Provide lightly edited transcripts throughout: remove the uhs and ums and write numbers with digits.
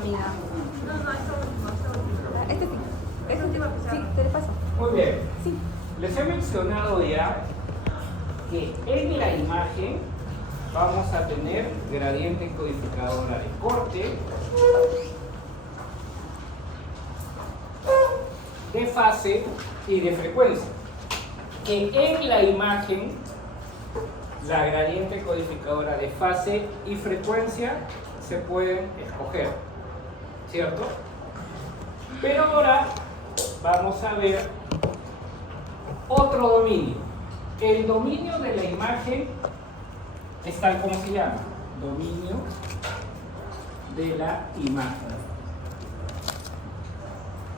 comida. Este sí. Este última pizarra. Sí, te le paso. Muy bien. Sí. Les he mencionado ya que en la imagen vamos a tener gradiente codificadora de corte, de fase y de frecuencia. Que en la imagen la gradiente codificadora de fase y frecuencia se pueden escoger, ¿cierto? Pero ahora vamos a ver otro dominio. El dominio de la imagen es tal como se llama, dominio de la imagen.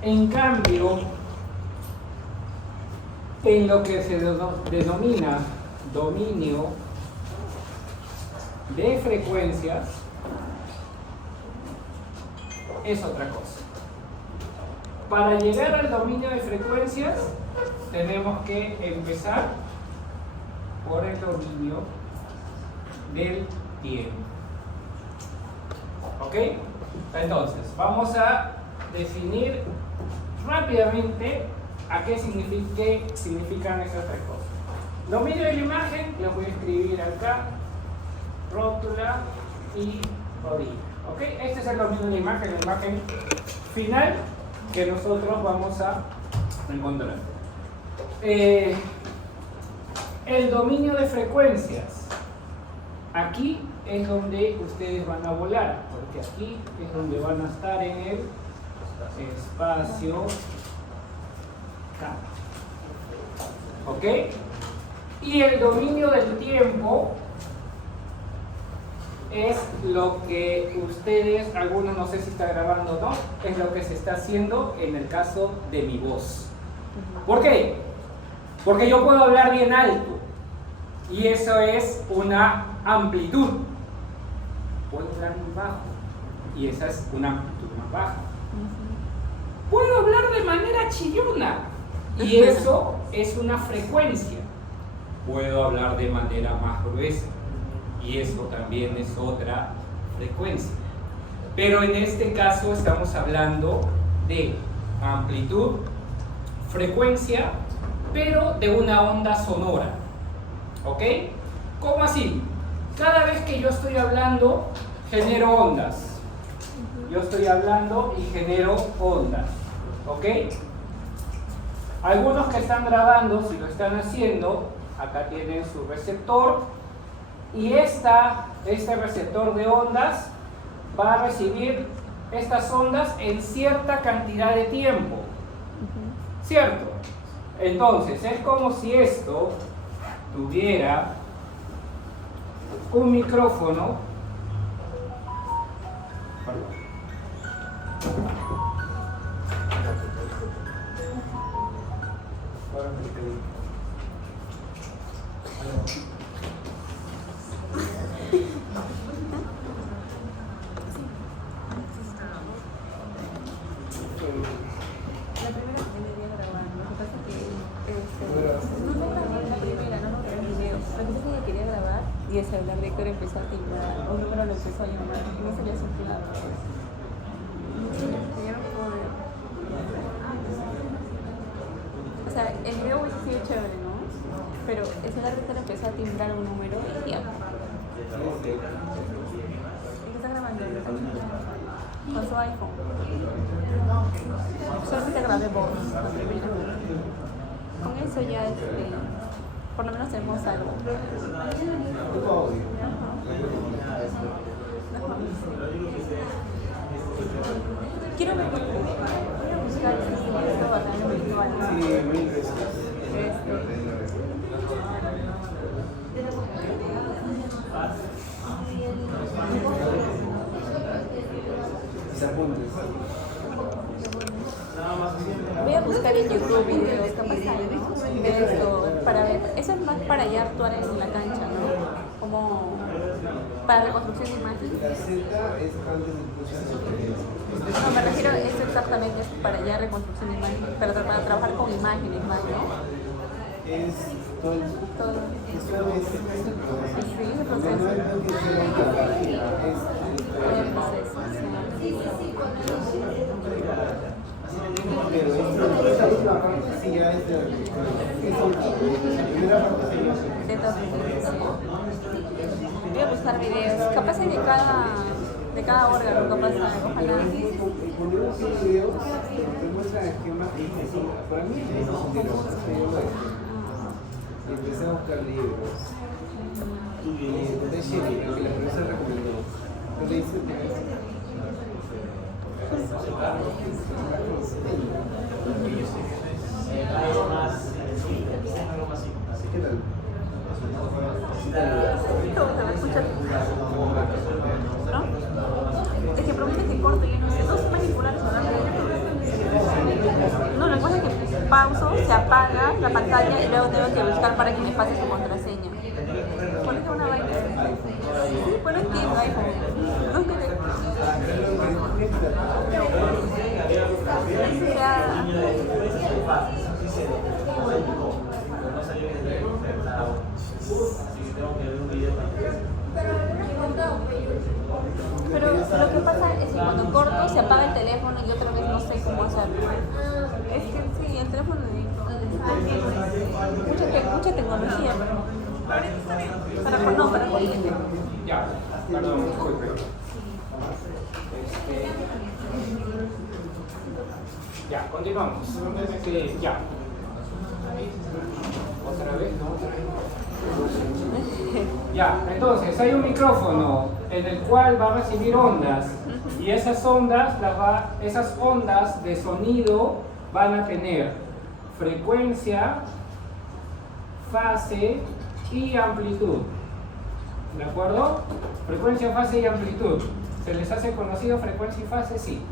En cambio, en lo que se denomina dominio de frecuencias, es otra cosa. Para llegar al dominio de frecuencias, tenemos que empezar por el dominio del tiempo. ¿Ok? Entonces, vamos a definir rápidamente a qué significan esas tres cosas. Dominio de la imagen, lo voy a escribir acá, rótula y orilla. ¿Ok? Este es el dominio de la imagen final que nosotros vamos a encontrar. El dominio de frecuencias. Aquí es donde ustedes van a volar, porque aquí es donde van a estar en el espacio K. ¿Ok? Y el dominio del tiempo es lo que ustedes, algunos no sé si está grabando o no, es lo que se está haciendo en el caso de mi voz. ¿Por qué? Porque yo puedo hablar bien alto y eso es una amplitud. Puedo hablar muy bajo y esa es una amplitud más baja. Puedo hablar de manera chillona y eso es una frecuencia. Puedo hablar de manera más gruesa y eso también es otra frecuencia. Pero en este caso estamos hablando de amplitud, frecuencia, pero de una onda sonora. ¿Ok? ¿Cómo así? Cada vez que yo estoy hablando, genero ondas. Yo estoy hablando y genero ondas. ¿Ok? Algunos que están grabando, si lo están haciendo, acá tienen su receptor y este receptor de ondas va a recibir estas ondas en cierta cantidad de tiempo. ¿Cierto? Entonces, es como si esto tuviera un micrófono. Y el celular de Héctor empezó a temblar, un número lo empezó a llamar y no salía su plan. O sea, el video hubiese sido chévere, ¿no? Pero el celular de Héctor empezó a timbrar un número y ya. ¿Y qué está grabando? Con su iPhone. Solamente grabé voz, la primera. Con eso ya por lo menos tenemos algo. Quiero ver, voy a buscar esto acá en virtual. Sí, muy interesante. Voy a buscar en YouTube videos de esto para ver. Eso es más para ya actuar en la cancha, ¿no? Como para reconstrucción de imagen. La Z es antes de funcionar. No, me refiero a eso exactamente, es para ya reconstrucción de imagen, pero para trabajar con imágenes más, ¿no? Es todo el Todo. eso es el proceso. Sí, el proceso. Normalmente es la El proceso, sí. sí ya es de la primera parte sería De todo. Voy a buscar videos. Capaz hay de cada órgano, capaz hay, ojalá. ponemos videos que muestran esquemas para mí es un libro, empecé a buscar libros y encontré Shelley, que la profesora recomendó. Lo leí ¿qué tal? ¿No? Es que promete que corto, yo no sé, no sé manipular eso, no, lo que pasa es que pauso, se apaga la pantalla y luego tengo que buscar para que me pase su contraseña. Ponete una vaina. Sí, pues no entiendo, iPhone. Nunca te... Pero lo que pasa es que cuando corto se apaga el teléfono y otra vez no sé cómo hacerlo. Es que sí, el teléfono mucha tecnología, pero para corriente. Ya, perdón, disculpe. Ya, continuamos. Ya. Otra vez, ¿no? Ya, entonces hay un micrófono en el cual va a recibir ondas y esas ondas de sonido van a tener frecuencia, fase y amplitud. ¿De acuerdo? Frecuencia, fase y amplitud. ¿Se les hace conocido frecuencia y fase? Sí.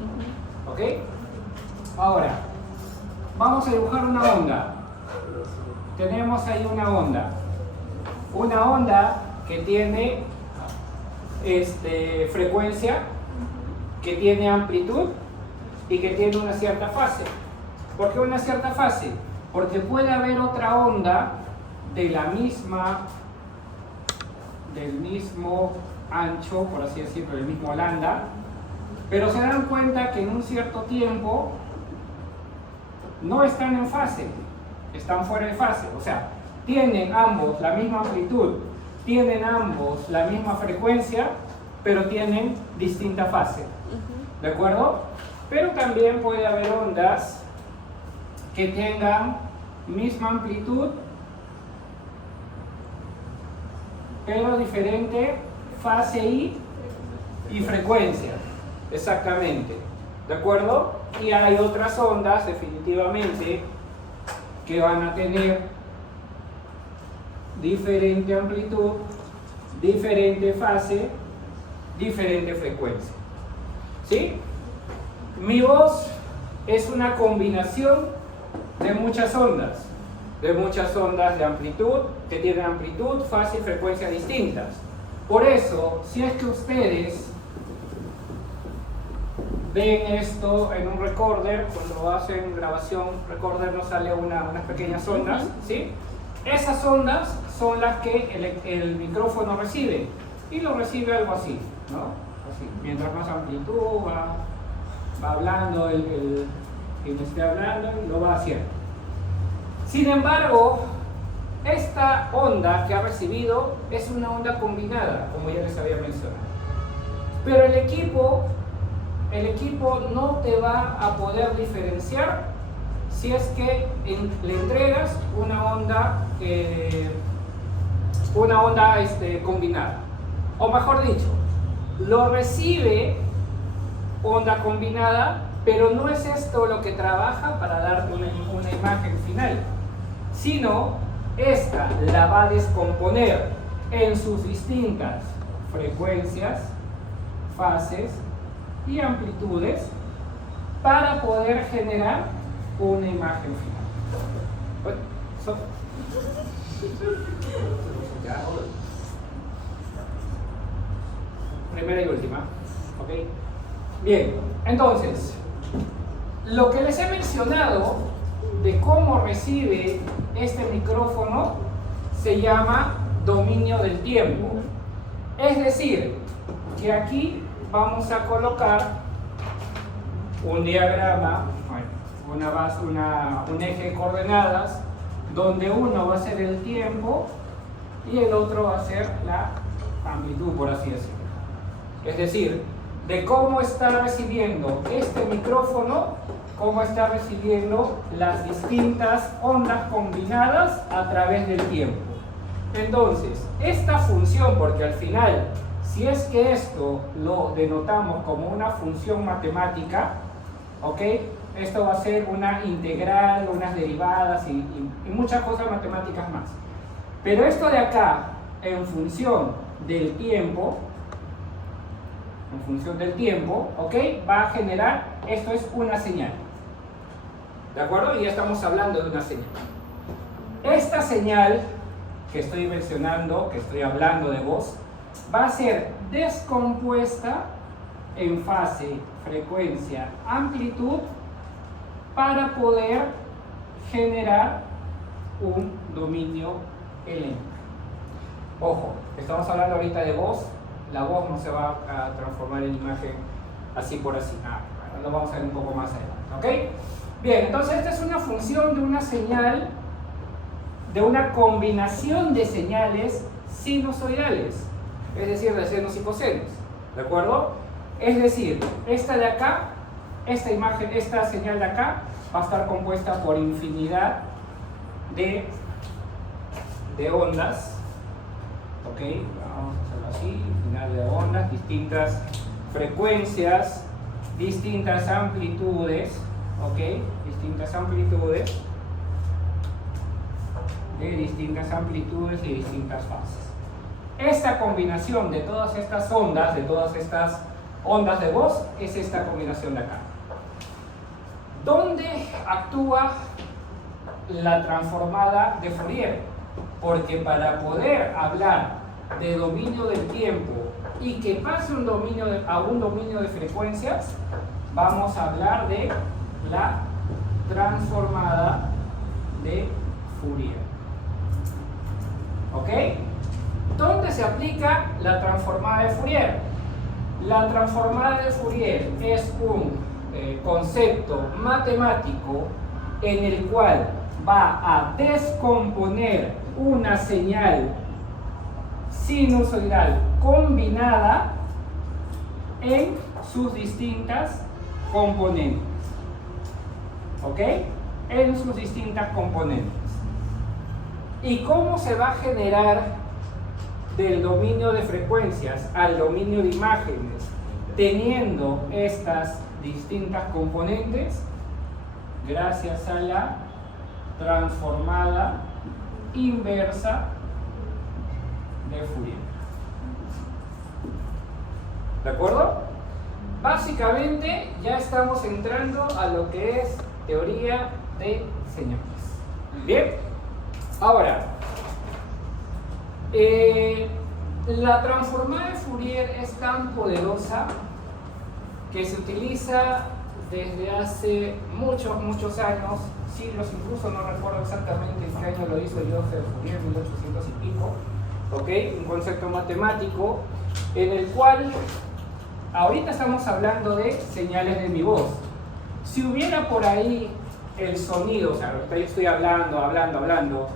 ¿Ok? Ahora, vamos a dibujar una onda. Tenemos ahí una onda. Una onda que tiene frecuencia, que tiene amplitud y que tiene una cierta fase. ¿Por qué una cierta fase? Porque puede haber otra onda del mismo ancho, por así decirlo, del mismo lambda, pero se dan cuenta que en un cierto tiempo no están en fase, están fuera de fase, o sea, tienen ambos la misma amplitud, tienen ambos la misma frecuencia, pero tienen distinta fase, ¿de acuerdo? Pero también puede haber ondas que tengan misma amplitud, pero diferente fase y frecuencia, exactamente, ¿de acuerdo? Y hay otras ondas, definitivamente, que van a tener diferente amplitud, diferente fase, diferente frecuencia. ¿Sí? Mi voz es una combinación de muchas ondas de amplitud, que tienen amplitud, fase y frecuencia distintas. Por eso, si es que ustedes ven esto en un recorder, cuando hacen grabación, recorder nos sale unas pequeñas ondas, ¿sí? Esas ondas son las que el micrófono recibe, y lo recibe algo así, ¿no? Así. Mientras más amplitud va hablando, quien esté hablando, lo va haciendo. Sin embargo, esta onda que ha recibido es una onda combinada, como ya les había mencionado. Pero el equipo no te va a poder diferenciar si es que le entregas una onda combinada. O mejor dicho, lo recibe onda combinada, pero no es esto lo que trabaja para darte una imagen final, sino esta la va a descomponer en sus distintas frecuencias, fases y amplitudes para poder generar una imagen final. Primera y última. ¿Ok? Bien, entonces, lo que les he mencionado de cómo recibe este micrófono se llama dominio del tiempo. Es decir, que aquí vamos a colocar un diagrama, un eje de coordenadas donde uno va a ser el tiempo y el otro va a ser la amplitud, por así decirlo. Es decir, de cómo está recibiendo este micrófono, cómo está recibiendo las distintas ondas combinadas a través del tiempo. Entonces, esta función, porque al final, si es que esto lo denotamos como una función matemática, ¿ok? Esto va a ser una integral, unas derivadas y muchas cosas matemáticas más. Pero esto de acá, en función del tiempo, ¿ok? Va a generar, esto es una señal. ¿De acuerdo? Y ya estamos hablando de una señal. Esta señal que estoy mencionando, que estoy hablando de voz, va a ser descompuesta en fase, frecuencia, amplitud para poder generar un dominio helénico. Ojo, estamos hablando ahorita de voz. La voz no se va a transformar en imagen así por así. Lo vamos a ver un poco más adelante. ¿Ok? Bien, entonces esta es una función de una señal, de una combinación de señales sinusoidales, es decir, de senos y cosenos. ¿De acuerdo? Es decir, esta de acá, esta señal de acá va a estar compuesta por infinidad de ondas. ¿Ok? Vamos a hacerlo así, infinidad de ondas, distintas frecuencias, distintas amplitudes. ¿Ok? Distintas amplitudes y distintas fases. Esta combinación de todas estas ondas, de voz, es esta combinación de acá. ¿Dónde actúa la transformada de Fourier? Porque para poder hablar de dominio del tiempo y que pase a un dominio de frecuencias, vamos a hablar de la transformada de Fourier. ¿Ok? ¿Dónde se aplica la transformada de Fourier? La transformada de Fourier es un concepto matemático en el cual va a descomponer una señal sinusoidal combinada en sus distintas componentes. ¿Ok? En sus distintas componentes. ¿Y cómo se va a generar del dominio de frecuencias al dominio de imágenes teniendo estas distintas componentes? Gracias a la transformada inversa de Fourier. ¿De acuerdo? Básicamente ya estamos entrando a lo que es teoría de señales. Bien, ahora, la transformada de Fourier es tan poderosa que se utiliza desde hace muchos años, siglos incluso, no recuerdo exactamente en qué año lo hizo Joseph Fourier, 1800 y pico, ¿ok? Un concepto matemático en el cual ahorita estamos hablando de señales de mi voz. Si hubiera por ahí el sonido, o sea, yo estoy hablando,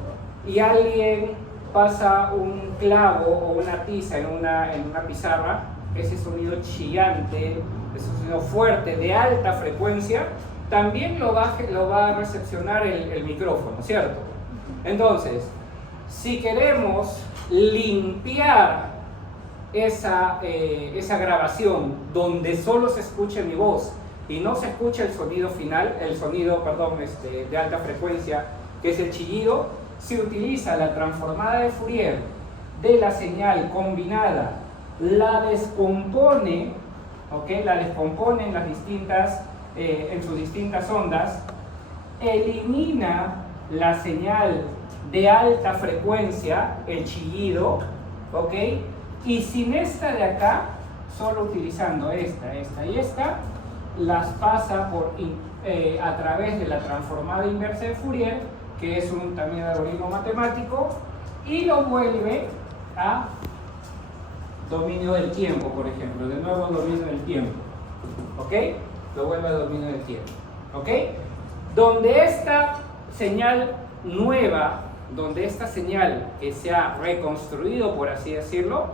y alguien pasa un clavo o una tiza en una pizarra, ese sonido chillante, ese sonido fuerte, de alta frecuencia, también lo va a recepcionar el micrófono, ¿cierto? Entonces, si queremos limpiar esa grabación donde solo se escuche mi voz y no se escuche el sonido final, de alta frecuencia, que es el chillido, se utiliza la transformada de Fourier de la señal combinada, la descompone, ¿ok? La descompone en sus distintas ondas, elimina la señal de alta frecuencia, el chillido, ¿ok? Y sin esta de acá, solo utilizando esta y esta, las pasa a través de la transformada inversa de Fourier, que es también un algoritmo matemático, y lo vuelve a dominio del tiempo, por ejemplo. De nuevo dominio del tiempo. ¿Ok? Lo vuelve a dominio del tiempo. ¿Ok? donde esta señal nueva, donde esta señal que se ha reconstruido, por así decirlo,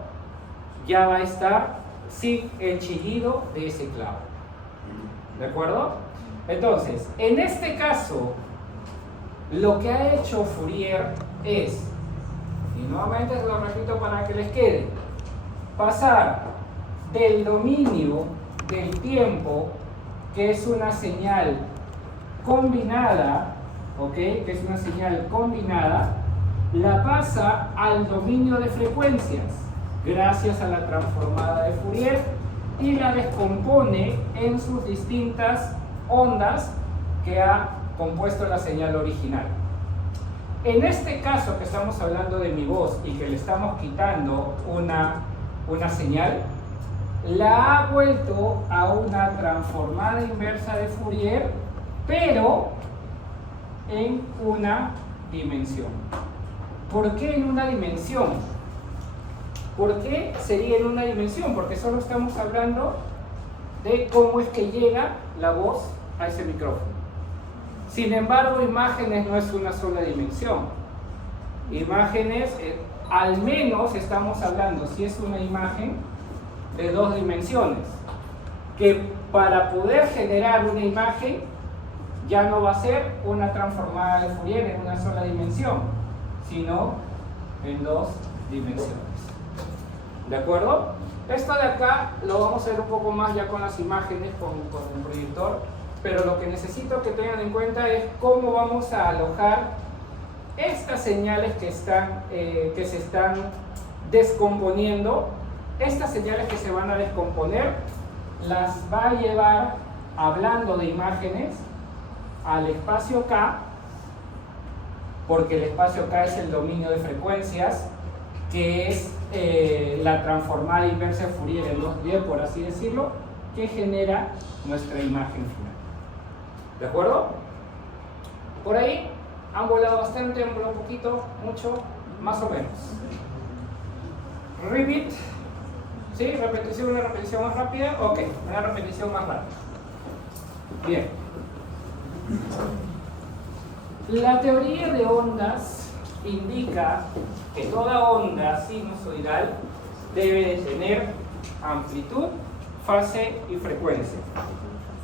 ya va a estar sin el chillido de ese clavo. ¿De acuerdo? Entonces, en este caso, lo que ha hecho Fourier es, y nuevamente lo repito para que les quede, pasar del dominio del tiempo, que es una señal combinada, ¿ok? Que es una señal combinada, la pasa al dominio de frecuencias, gracias a la transformada de Fourier, y la descompone en sus distintas ondas que ha compuesto la señal original. En este caso que estamos hablando de mi voz y que le estamos quitando una señal, la ha vuelto a una transformada inversa de Fourier, pero en una dimensión. ¿Por qué en una dimensión? ¿Por qué sería en una dimensión? Porque solo estamos hablando de cómo es que llega la voz a ese micrófono. Sin embargo, imágenes no es una sola dimensión. Imágenes, al menos estamos hablando, si es una imagen, de 2 dimensiones. Que para poder generar una imagen, ya no va a ser una transformada de Fourier en una sola dimensión, sino en 2 dimensiones. ¿De acuerdo? Esto de acá lo vamos a ver un poco más ya con las imágenes, con el proyector, pero lo que necesito que tengan en cuenta es cómo vamos a alojar estas señales que se están descomponiendo. Estas señales que se van a descomponer las va a llevar, hablando de imágenes, al espacio K, porque el espacio K es el dominio de frecuencias, que es la transformada inversa de Fourier en 2D, por así decirlo, que genera nuestra imagen final. ¿De acuerdo? Por ahí han volado bastante, han volado un poquito, mucho, más o menos. Repeat. ¿Sí? ¿Repetición? ¿Una repetición más rápida? Ok, una repetición más rápida. Bien. La teoría de ondas indica que toda onda sinusoidal debe de tener amplitud, fase y frecuencia.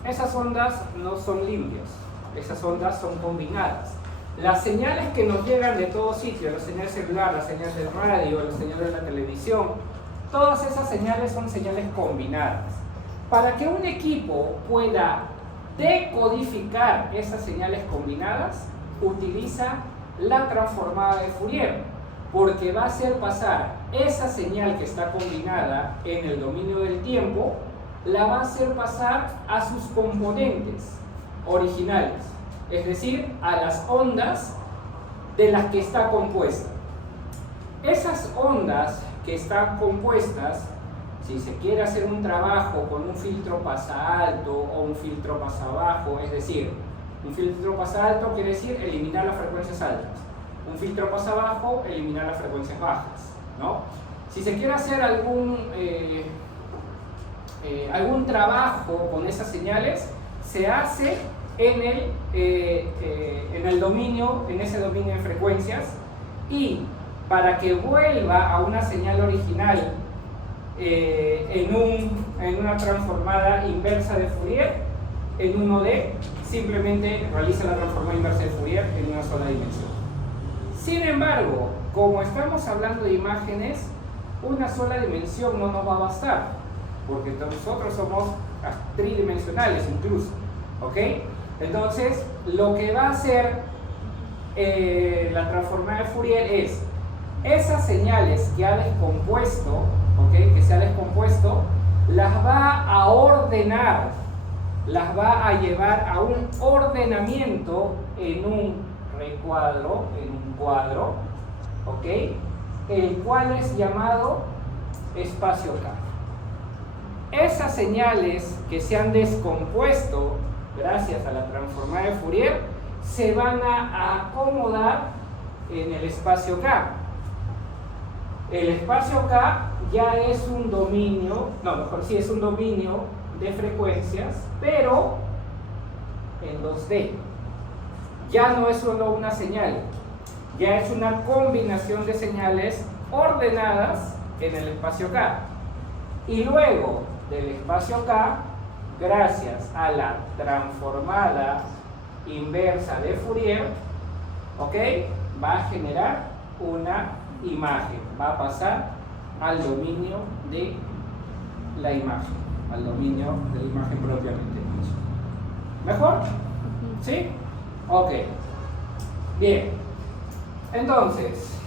Esas ondas no son limpias, esas ondas son combinadas. Las señales que nos llegan de todos sitios, la señal celular, la señal del radio, la señal de la televisión, todas esas señales son señales combinadas. Para que un equipo pueda decodificar esas señales combinadas, utiliza la transformada de Fourier, porque va a hacer pasar esa señal que está combinada en el dominio del tiempo, la va a hacer pasar a sus componentes originales, es decir, a las ondas de las que está compuesta. Esas ondas que están compuestas, si se quiere hacer un trabajo con un filtro pasa alto o un filtro pasa bajo, es decir, un filtro pasa alto quiere decir eliminar las frecuencias altas, un filtro pasa bajo, eliminar las frecuencias bajas, ¿no? Si se quiere hacer algún trabajo con esas señales, se hace en el dominio, en ese dominio de frecuencias, y para que vuelva a una señal original en una transformada inversa de Fourier, en 1D, simplemente realiza la transformada inversa de Fourier en una sola dimensión. Sin embargo, como estamos hablando de imágenes, una sola dimensión no nos va a bastar, porque nosotros somos tridimensionales incluso, ¿ok? Entonces, lo que va a hacer la transformada de Fourier es esas señales que ha descompuesto, ¿ok? Que se ha descompuesto, las va a ordenar, las va a llevar a un ordenamiento en un recuadro, en un cuadro, ¿ok? El cual es llamado espacio K. Esas señales que se han descompuesto gracias a la transformada de Fourier se van a acomodar en el espacio K. El espacio K ya es un dominio, no, mejor sí es un dominio de frecuencias, pero en 2D. ya no es solo una señal, ya es una combinación de señales ordenadas en el espacio K. Y luego del espacio K, gracias a la transformada inversa de Fourier, ¿ok?, va a generar una imagen, va a pasar al dominio de la imagen, al dominio de la imagen propiamente dicho. ¿Mejor? ¿Sí? Ok. Bien. Entonces,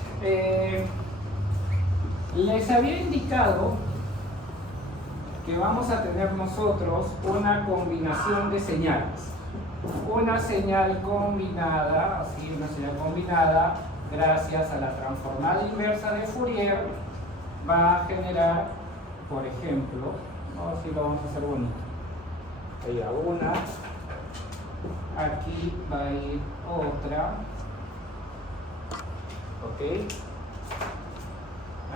les había indicado que vamos a tener nosotros una combinación de señales. Una señal combinada, así, una señal combinada, gracias a la transformada inversa de Fourier, va a generar, por ejemplo, vamos a ver si lo vamos a hacer bonito. Ahí va una, aquí va a ir otra, ok,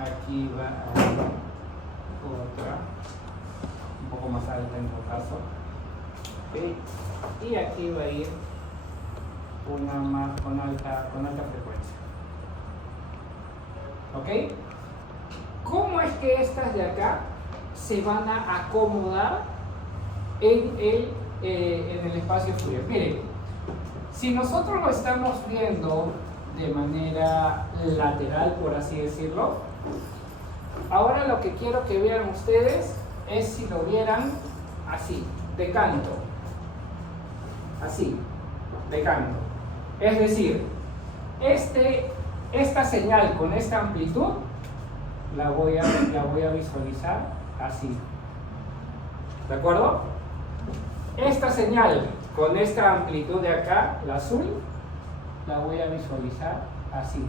aquí va a ir otra, un poco más alta en todo caso, ok, y aquí va a ir una más con alta frecuencia, ok. ¿Cómo es que estas de acá se van a acomodar en el espacio Fourier? Miren, si nosotros lo estamos viendo de manera lateral, por así decirlo, ahora lo que quiero que vean ustedes es si lo vieran así, de canto, así, de canto. Es decir, esta señal con esta amplitud la voy a visualizar así, ¿de acuerdo? Esta señal con esta amplitud de acá, la azul, la voy a visualizar así.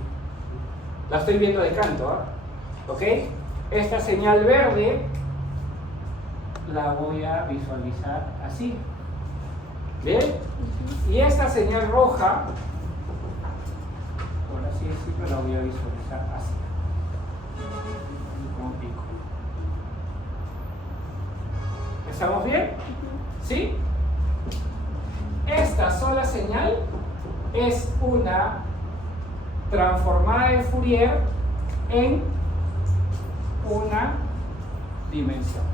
La estoy viendo de canto, ¿eh? ¿Ok? Esta señal verde la voy a visualizar así. ¿Bien? Y esta señal roja, por así decirlo, la voy a visualizar así. Con pico. ¿Estamos bien? ¿Sí? Esta sola señal es una transformada de Fourier en una dimensión.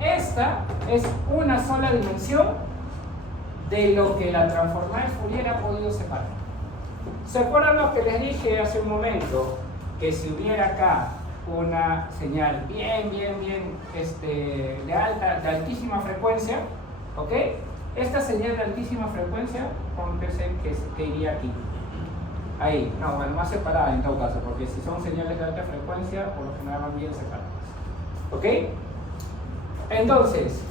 Esta es una sola dimensión de lo que la transformada de Fourier ha podido separar. ¿Se acuerdan lo que les dije hace un momento? Que si hubiera acá una señal bien de altísima frecuencia, ¿ok? Esta señal de altísima frecuencia, pónganse que iría aquí. Ahí, no, bueno, más separada en todo caso, porque si son señales de alta frecuencia, por lo general van bien separadas. ¿Ok? Entonces,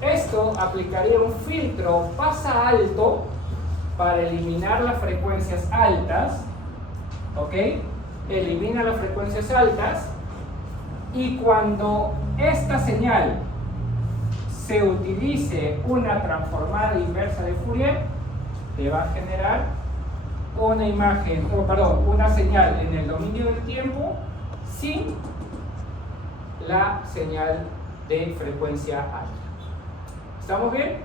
esto aplicaría un filtro pasa alto para eliminar las frecuencias altas, ¿ok? Elimina las frecuencias altas, y cuando esta señal se utilice una transformada inversa de Fourier, te va a generar una imagen, una señal en el dominio del tiempo sin la señal de frecuencia alta. ¿Estamos bien?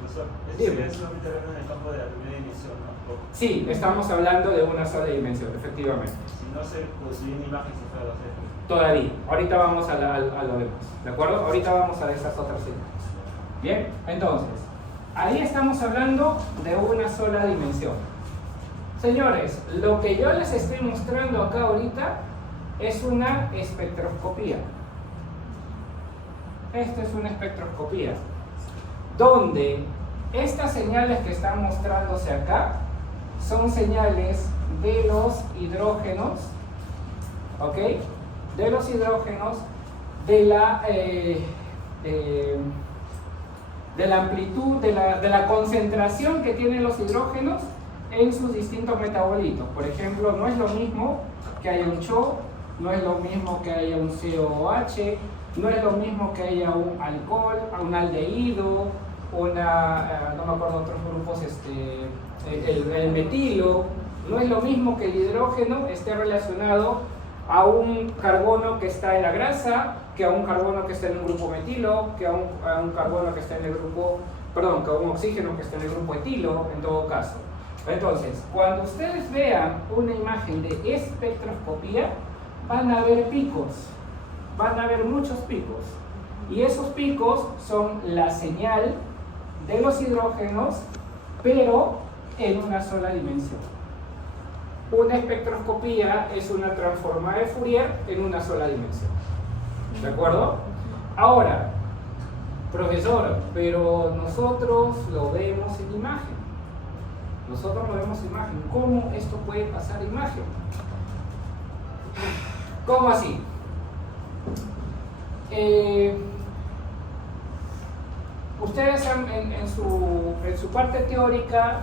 Profesor, es solamente hablando en el campo de la primera dimensión, ¿no? Sí, estamos hablando de una sola dimensión, efectivamente. Si no se construye una imagen, se puede hacer. Todavía. Ahorita vamos a lo demás, ¿de acuerdo? Ahorita vamos a esas otras señales. Bien, entonces, ahí estamos hablando de una sola dimensión. Señores, lo que yo les estoy mostrando acá ahorita es una espectroscopía. Esto es una espectroscopía, donde estas señales que están mostrándose acá son señales de los hidrógenos, ¿ok? De los hidrógenos, de la amplitud, de la concentración que tienen los hidrógenos en sus distintos metabolitos. Por ejemplo, no es lo mismo que haya un CHO, no es lo mismo que haya un COOH, no es lo mismo que haya un alcohol, un aldehído, no me acuerdo otros grupos, el metilo. No es lo mismo que el hidrógeno esté relacionado a un carbono que está en la grasa, que a un carbono que está en el grupo metilo, que a un carbono que está en el grupo perdón, con oxígeno que está en el grupo etilo, en todo caso. Entonces, cuando ustedes vean una imagen de espectroscopía, van a ver picos, van a ver muchos picos. Y esos picos son la señal de los hidrógenos, pero en una sola dimensión. Una espectroscopía es una transformada de Fourier en una sola dimensión. ¿De acuerdo? Ahora, profesor, pero nosotros lo vemos en imagen. Nosotros lo vemos en imagen. ¿Cómo esto puede pasar a imagen? ¿Cómo así? Ustedes en su parte teórica,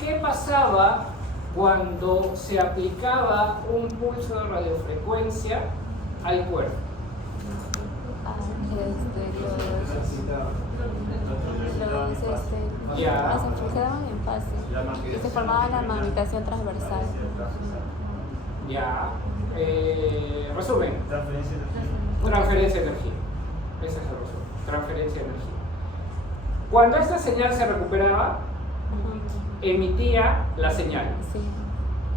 ¿qué pasaba cuando se aplicaba un pulso de radiofrecuencia al cuerpo? Ya. Se enchufaban en fase y se formaba la magnetación transversal. Ya. Resumen. Transferencia de energía. Ese es el resumen. Transferencia de energía. Cuando esta señal se recuperaba, emitía la señal. Sí.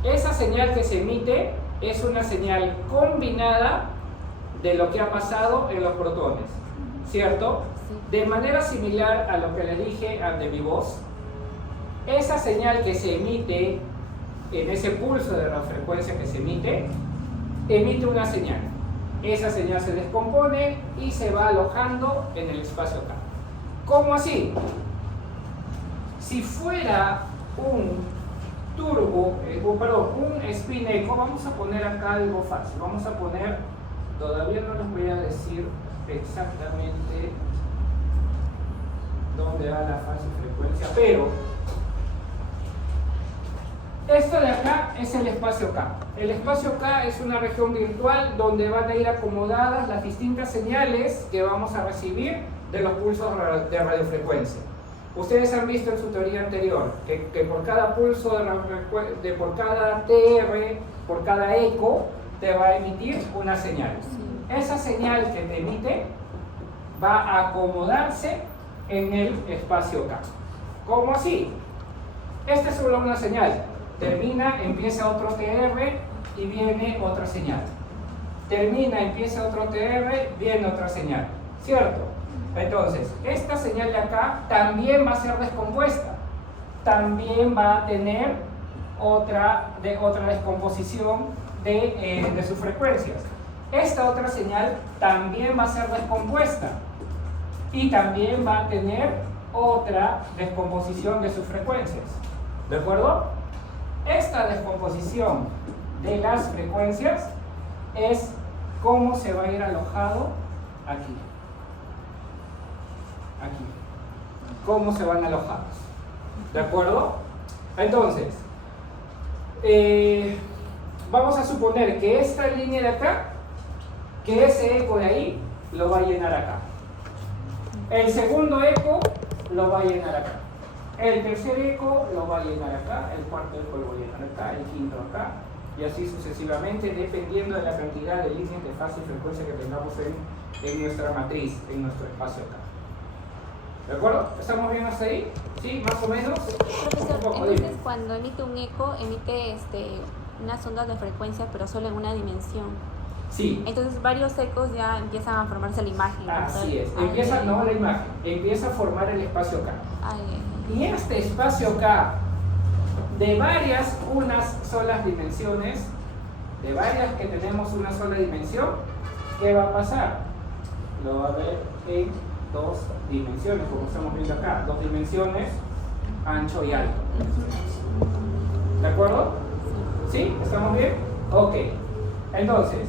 Esa señal que se emite es una señal combinada de lo que ha pasado en los protones, ¿cierto? Sí. De manera similar a lo que le dije ante mi voz, esa señal que se emite en ese pulso de radiofrecuencia que se emite una señal. Esa señal se descompone y se va alojando en el espacio acá. ¿Cómo así? Si fuera un un spin echo, vamos a poner acá algo fácil. Vamos a poner, todavía no les voy a decir exactamente dónde va la fase y frecuencia, pero esto de acá es el espacio K. El espacio K es una región virtual donde van a ir acomodadas las distintas señales que vamos a recibir de los pulsos de radiofrecuencia. Ustedes han visto en su teoría anterior que por cada pulso por cada TR, por cada eco, te va a emitir una señal. Esa señal que te emite va a acomodarse en el espacio K. ¿Cómo así? Esta es solo una señal. Termina, empieza otro TR y viene otra señal. Termina, empieza otro TR, viene otra señal. ¿Cierto? Entonces, esta señal de acá también va a ser descompuesta. También va a tener otra descomposición de sus frecuencias. Esta otra señal también va a ser descompuesta. Y también va a tener otra descomposición de sus frecuencias. ¿De acuerdo? Esta descomposición de las frecuencias es cómo se va a ir alojado aquí. Aquí. ¿Cómo se van alojados? ¿De acuerdo? Entonces, vamos a suponer que esta línea de acá, que ese eco de ahí, lo va a llenar acá. El segundo eco lo va a llenar acá. El tercer eco lo va a llenar acá, el cuarto eco lo va a llenar acá, el quinto acá, y así sucesivamente, dependiendo de la cantidad de líneas de fase y frecuencia que tengamos en nuestra matriz, en nuestro espacio acá. ¿De acuerdo? ¿Estamos bien hasta ahí? ¿Sí? ¿Más o menos? Profesor, Poco, entonces dime. cuando emite un eco, emite unas ondas de frecuencia, pero solo en una dimensión. Sí. Entonces varios ecos ya empiezan a formarse la imagen. Así es. Empieza, no la imagen, empieza a formar el espacio K. Y este espacio K, de varias, unas solas dimensiones, de varias que tenemos una sola dimensión, ¿qué va a pasar? Lo va a ver en dos dimensiones, como estamos viendo acá, dos dimensiones, ancho y alto. ¿De acuerdo? ¿Sí? ¿Estamos bien? Ok. Entonces,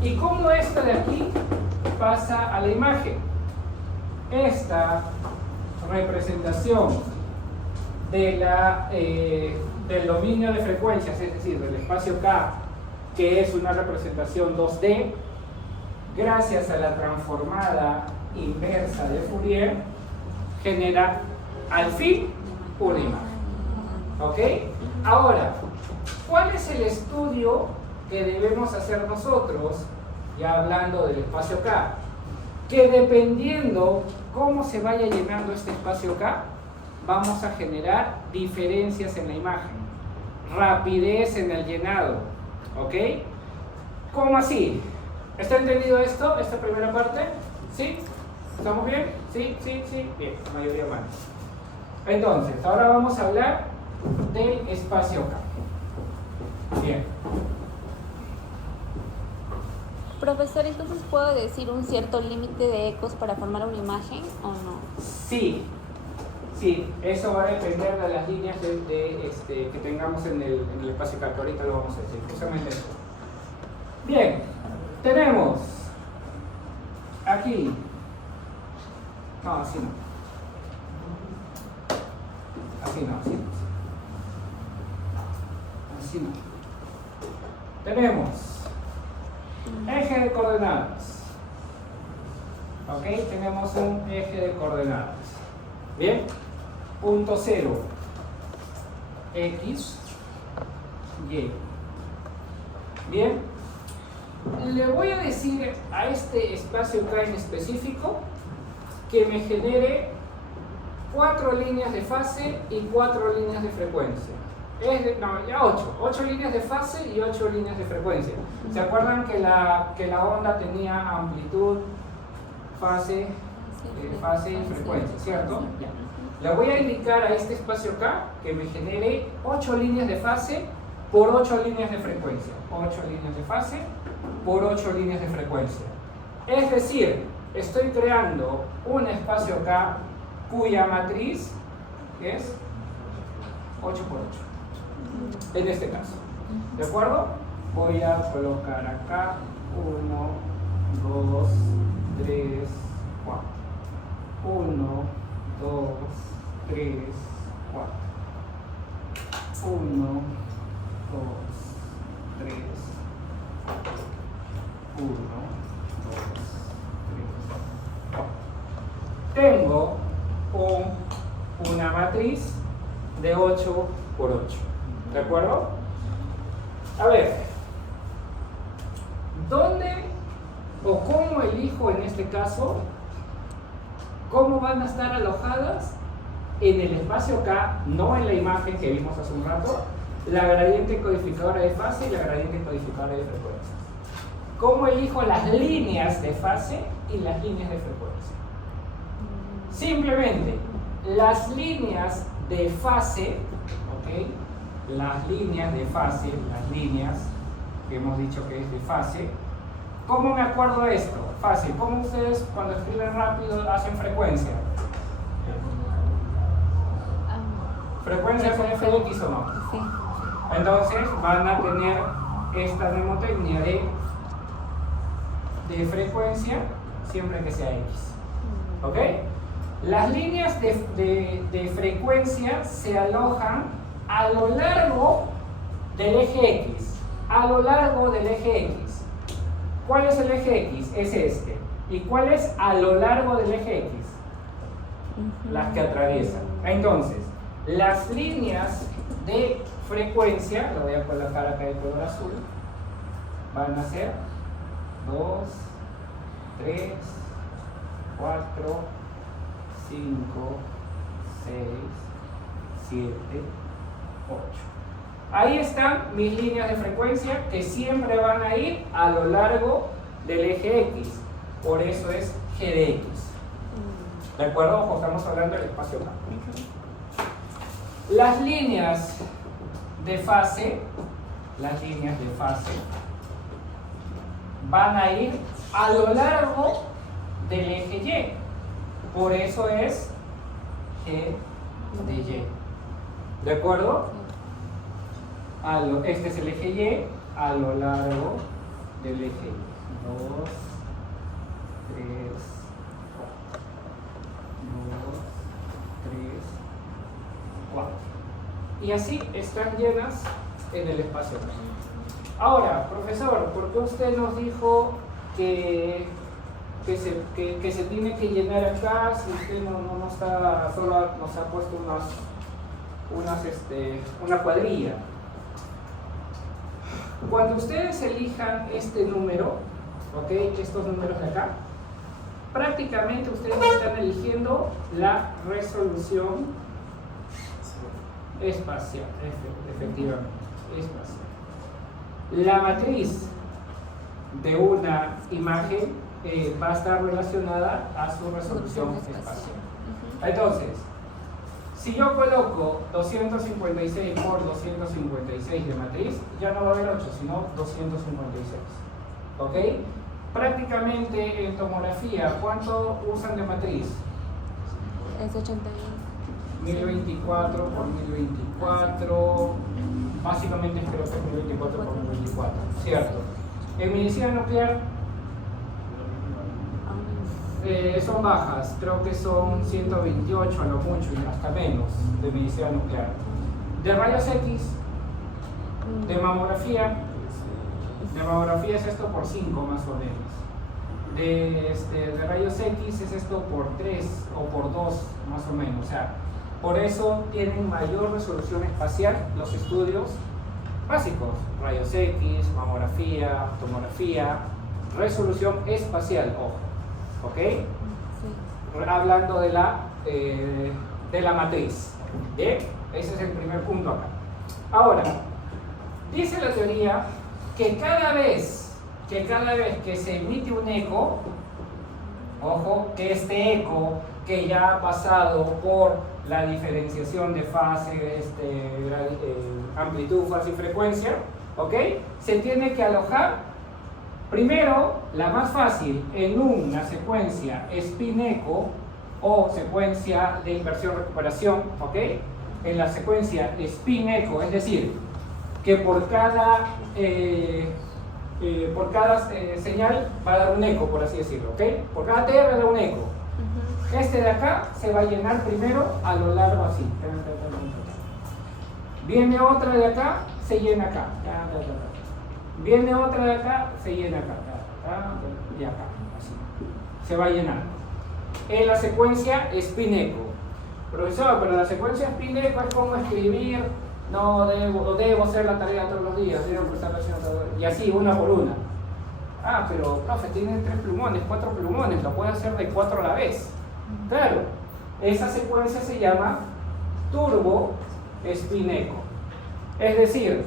¿y cómo esto de aquí pasa a la imagen? Esta representación de del dominio de frecuencias, es decir, del espacio K, que es una representación 2D, gracias a la transformada inversa de Fourier, genera al fin una imagen. ¿Ok? Ahora, ¿cuál es el estudio que debemos hacer nosotros, ya hablando del espacio K? Que dependiendo cómo se vaya llenando este espacio acá, vamos a generar diferencias en la imagen, rapidez en el llenado, ¿ok? ¿Cómo así? ¿Está entendido esto, esta primera parte? ¿Sí? ¿Estamos bien? ¿Sí? ¿Sí? ¿Sí? Bien, la mayoría más. Entonces, ahora vamos a hablar del espacio acá. Bien. Profesor, entonces ¿puedo decir un cierto límite de ecos para formar una imagen o no? Sí, sí, eso va a depender de las líneas que tengamos en el espacio acá, que ahorita lo vamos a decir, justamente eso. Bien, tenemos aquí, no, así no, así no, así no, así no. Tenemos eje de coordenadas. Ok, tenemos un eje de coordenadas. Bien, punto 0, X, Y. Bien, le voy a decir a este espacio acá en específico que me genere 4 líneas de fase y 4 líneas de frecuencia. No, ya 8 líneas de fase y 8 líneas de frecuencia. ¿Se acuerdan que la onda tenía amplitud, fase y frecuencia, ¿cierto? Le voy a indicar a este espacio acá que me genere 8 líneas de fase por 8 líneas de frecuencia. 8 líneas de fase por 8 líneas de frecuencia. Es decir, estoy creando un espacio acá cuya matriz es 8 por 8. En este caso, ¿de acuerdo? Voy a colocar acá 1, 2, 3, 4. 1, 2, 3, 4. 1, 2, 3, 4. 1, 2, 3, 4. Tengo una matriz de 8 por 8. ¿De acuerdo? A ver, ¿dónde o cómo elijo en este caso cómo van a estar alojadas en el espacio K, no en la imagen que vimos hace un rato, la gradiente codificadora de fase y la gradiente codificadora de frecuencia? ¿Cómo elijo las líneas de fase y las líneas de frecuencia? Simplemente, las líneas de fase, ¿ok? Las líneas de fase, las líneas que hemos dicho que es de fase. ¿Cómo me acuerdo de esto? Fácil. ¿Cómo ustedes cuando escriben rápido hacen frecuencia? ¿Frecuencia con f de x o no? Sí. Entonces van a tener esta mnemotecnia de frecuencia siempre que sea x. ¿Ok? Las líneas de frecuencia se alojan a lo largo del eje X. A lo largo del eje X. ¿Cuál es el eje X? Es este. ¿Y cuál es a lo largo del eje X? Las que atraviesan. Entonces, las líneas de frecuencia, lo voy a colocar acá de color azul, van a ser 2, 3, 4, 5, 6, 7, 8. Ahí están mis líneas de frecuencia que siempre van a ir a lo largo del eje X. Por eso es G de X. ¿De acuerdo? Ojo, estamos hablando del espacio K. Las líneas de fase, van a ir a lo largo del eje Y. Por eso es G de Y. ¿De acuerdo? Este es el eje Y a lo largo del eje Y. 2, 3, 4. Y así están llenas en el espacio. Ahora, profesor, ¿por qué usted nos dijo que se tiene que llenar acá si usted no está, solo nos ha puesto una cuadrilla? Cuando ustedes elijan este número, ¿ok? Estos números de acá, prácticamente ustedes están eligiendo la resolución espacial, efectivamente, espacial. La matriz de una imagen va a estar relacionada a su resolución espacial. Entonces, si yo coloco 256 por 256 de matriz, ya no va a haber 8, sino 256. ¿Ok? Prácticamente en tomografía, ¿cuánto usan de matriz? Es 81. 1024 por 1024, básicamente creo que es 1024 por 1024, ¿cierto? En medicina nuclear son bajas, creo que son 128 a lo mucho y hasta menos de medicina nuclear. De rayos X, de mamografía es esto por 5 más o menos. De rayos X es esto por 3 o por 2 más o menos. O sea, por eso tienen mayor resolución espacial los estudios básicos. Rayos X, mamografía, tomografía, resolución espacial, ojo. ¿Ok? Sí. Hablando de la matriz. ¿Bien? Ese es el primer punto acá. Ahora, dice la teoría que cada vez que se emite un eco, ojo, que este eco que ya ha pasado por la diferenciación de fase, amplitud, fase y frecuencia, ¿ok? Se tiene que alojar primero, la más fácil, en una secuencia spin-eco o secuencia de inversión-recuperación, ¿ok? En la secuencia spin-eco, es decir, que por cada señal va a dar un eco, por así decirlo, ¿ok? Por cada TR da un eco. Este de acá se va a llenar primero a lo largo así. Viene otra de acá, se llena acá. Viene otra de acá, se llena acá. Y acá, así. Se va llenando. En la secuencia spin-eco. Profesor, pero la secuencia spin-eco es como escribir, no debo hacer la tarea todos los días, debo prestar atención todo, y así, una por una. Ah, pero profe, tiene 3 plumones, 4 plumones, lo puede hacer de 4 a la vez. Claro, esa secuencia se llama turbo spin-eco. Es decir,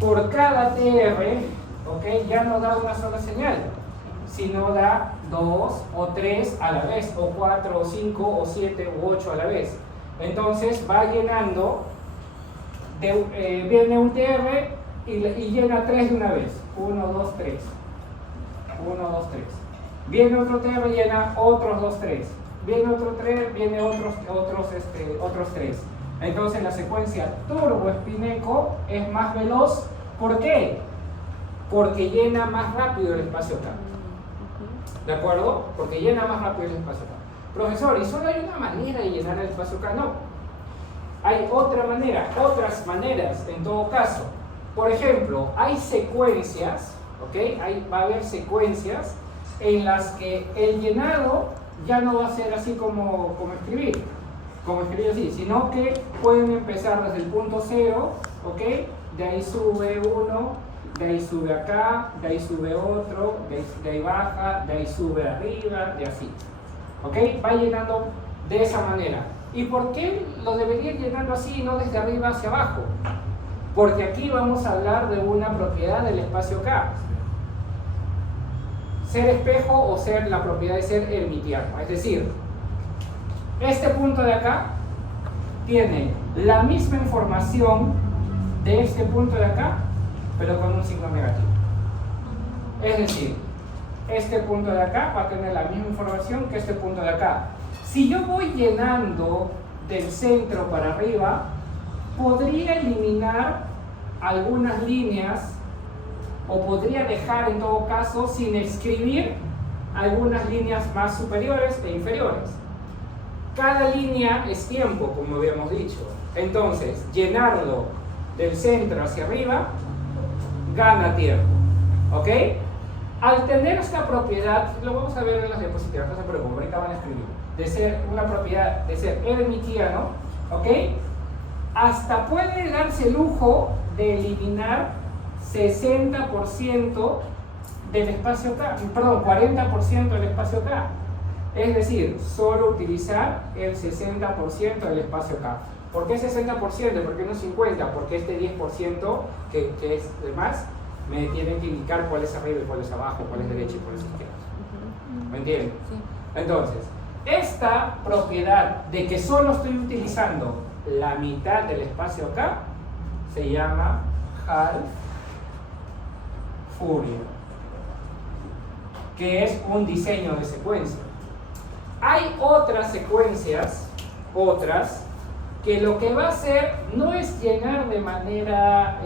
por cada TR, ¿ok? Ya no da una sola señal, sino da 2 o 3 a la vez, o 4 o 5 o 7 u 8 a la vez. Entonces va llenando, viene un TR y llena 3 de una vez. 1, 2, 3. 1, 2, 3. Viene otro TR y llena otros 2, 3. Viene otro 3, viene otros 3. Entonces la secuencia turbo spin-eco es más veloz. ¿Por qué? Porque llena más rápido el espacio acá. ¿De acuerdo? Porque llena más rápido el espacio acá. Profesor, ¿y solo hay una manera de llenar el espacio acá? No. Hay otras maneras en todo caso. Por ejemplo, hay secuencias, ¿ok? Va a haber secuencias en las que el llenado ya no va a ser así como escribir así, sino que pueden empezar desde el punto 0, ¿ok? De ahí sube uno, de ahí sube acá, de ahí sube otro, de ahí baja, de ahí sube arriba, de así. ¿Ok? Va llenando de esa manera. ¿Y por qué lo debería ir llenando así y no desde arriba hacia abajo? Porque aquí vamos a hablar de una propiedad del espacio K. Ser espejo o ser la propiedad de ser hermitiano. Es decir, este punto de acá tiene la misma información de este punto de acá, pero con un signo negativo. Es decir, este punto de acá va a tener la misma información que este punto de acá. Si yo voy llenando del centro para arriba, podría eliminar algunas líneas o podría dejar en todo caso sin escribir algunas líneas más superiores e inferiores. Cada línea es tiempo, como habíamos dicho. Entonces, llenarlo del centro hacia arriba gana tiempo. ¿Ok? Al tener esta propiedad, lo vamos a ver en las diapositivas, no se preocupen, ahorita van a escribir, de ser una propiedad, de ser hermitiano, ¿ok? Hasta puede darse el lujo de eliminar 60% del espacio K, perdón, 40% del espacio K. Es decir, solo utilizar el 60% del espacio K. ¿Por qué 60%? ¿Por qué no 50%? Porque este 10% que es de más, me tienen que indicar cuál es arriba y cuál es abajo, cuál es derecha y cuál es izquierda. ¿Me entienden? Sí. Entonces, esta propiedad de que solo estoy utilizando la mitad del espacio acá se llama half Fourier, que es un diseño de secuencia. Hay otras secuencias, que lo que va a hacer no es llenar de manera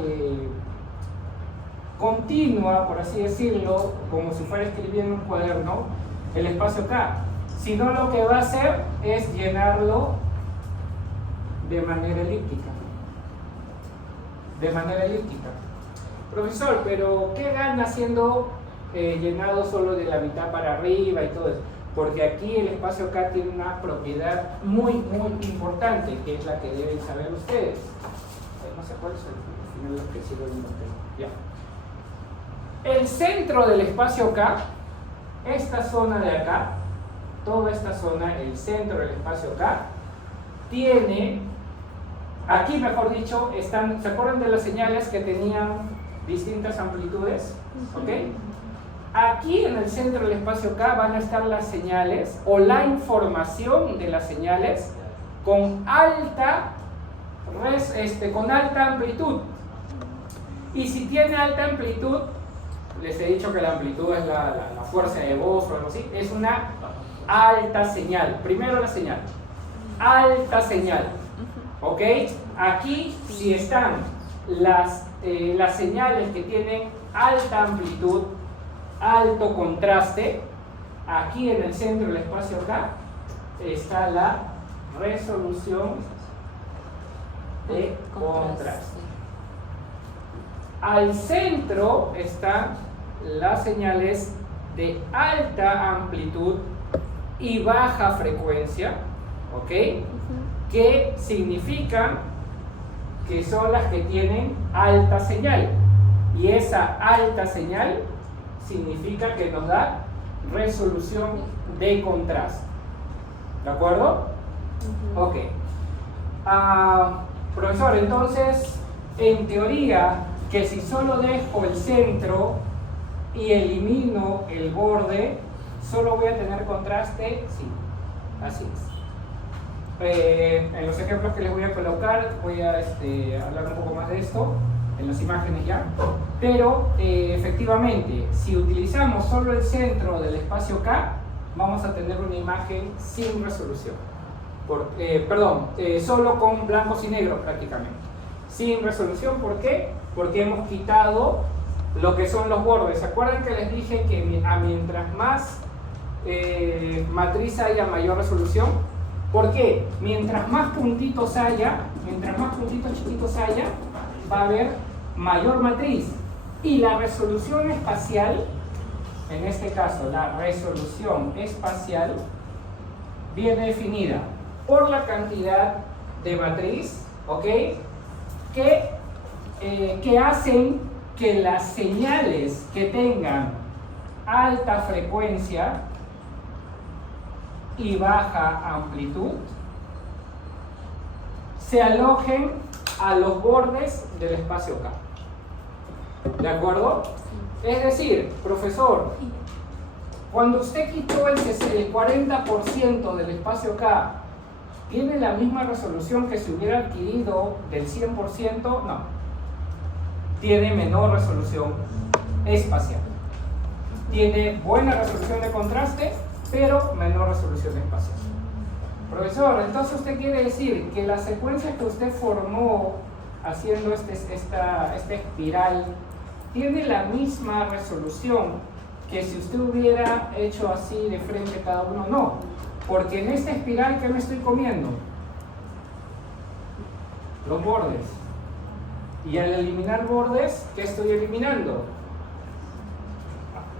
continua, por así decirlo, como si fuera escribiendo un cuaderno, el espacio K, sino lo que va a hacer es llenarlo de manera elíptica. Profesor, pero ¿qué gana siendo llenado solo de la mitad para arriba y todo eso? Porque aquí el espacio K tiene una propiedad muy importante, que es la que deben saber ustedes. No sé cuál es el final lo que sigo viendo. Ya. El centro del espacio K, esta zona de acá, toda esta zona, el centro del espacio K, tiene, aquí mejor dicho, ¿se acuerdan de las señales que tenían distintas amplitudes? ¿Ok? Aquí en el centro del espacio K van a estar las señales o la información de las señales con alta amplitud. Y si tiene alta amplitud, les he dicho que la amplitud es la fuerza de voz o algo así, es una alta señal. Primero la señal, alta señal. ¿Ok? Aquí, si están las señales que tienen alta amplitud, alto contraste, aquí en el centro del espacio K está la resolución de contraste. Al centro están las señales de alta amplitud y baja frecuencia, ¿ok? Que significan que son las que tienen alta señal, y esa alta señal significa que nos da resolución de contraste. ¿De acuerdo? Ok. Profesor, entonces, en teoría, que si solo dejo el centro y elimino el borde, ¿solo voy a tener contraste? Sí, así es. En los ejemplos que les voy a colocar, voy a hablar un poco más de esto, en las imágenes ya. Pero, efectivamente, si utilizamos solo el centro del espacio K, vamos a tener una imagen sin resolución. Solo con blancos y negros prácticamente. Sin resolución, ¿por qué? Porque hemos quitado lo que son los bordes. ¿Se acuerdan que les dije que mientras más matriz haya, mayor resolución? ¿Por qué? Mientras más puntitos haya, mientras más puntitos chiquitos haya, va a haber mayor matriz. Y la resolución espacial, en este caso la resolución espacial, viene definida por la cantidad de matriz, ¿ok? Que hacen que las señales que tengan alta frecuencia y baja amplitud se alojen a los bordes del espacio K. ¿De acuerdo? Es decir, profesor, cuando usted quitó el 40% del espacio K, ¿tiene la misma resolución que si hubiera adquirido del 100%? No. Tiene menor resolución espacial. Tiene buena resolución de contraste, pero menor resolución espacial. Profesor, entonces usted quiere decir que la secuencia que usted formó haciendo esta espiral tiene la misma resolución que si usted hubiera hecho así de frente cada uno. No, porque en esta espiral, ¿qué me estoy comiendo? Los bordes. Y al eliminar bordes, ¿qué estoy eliminando?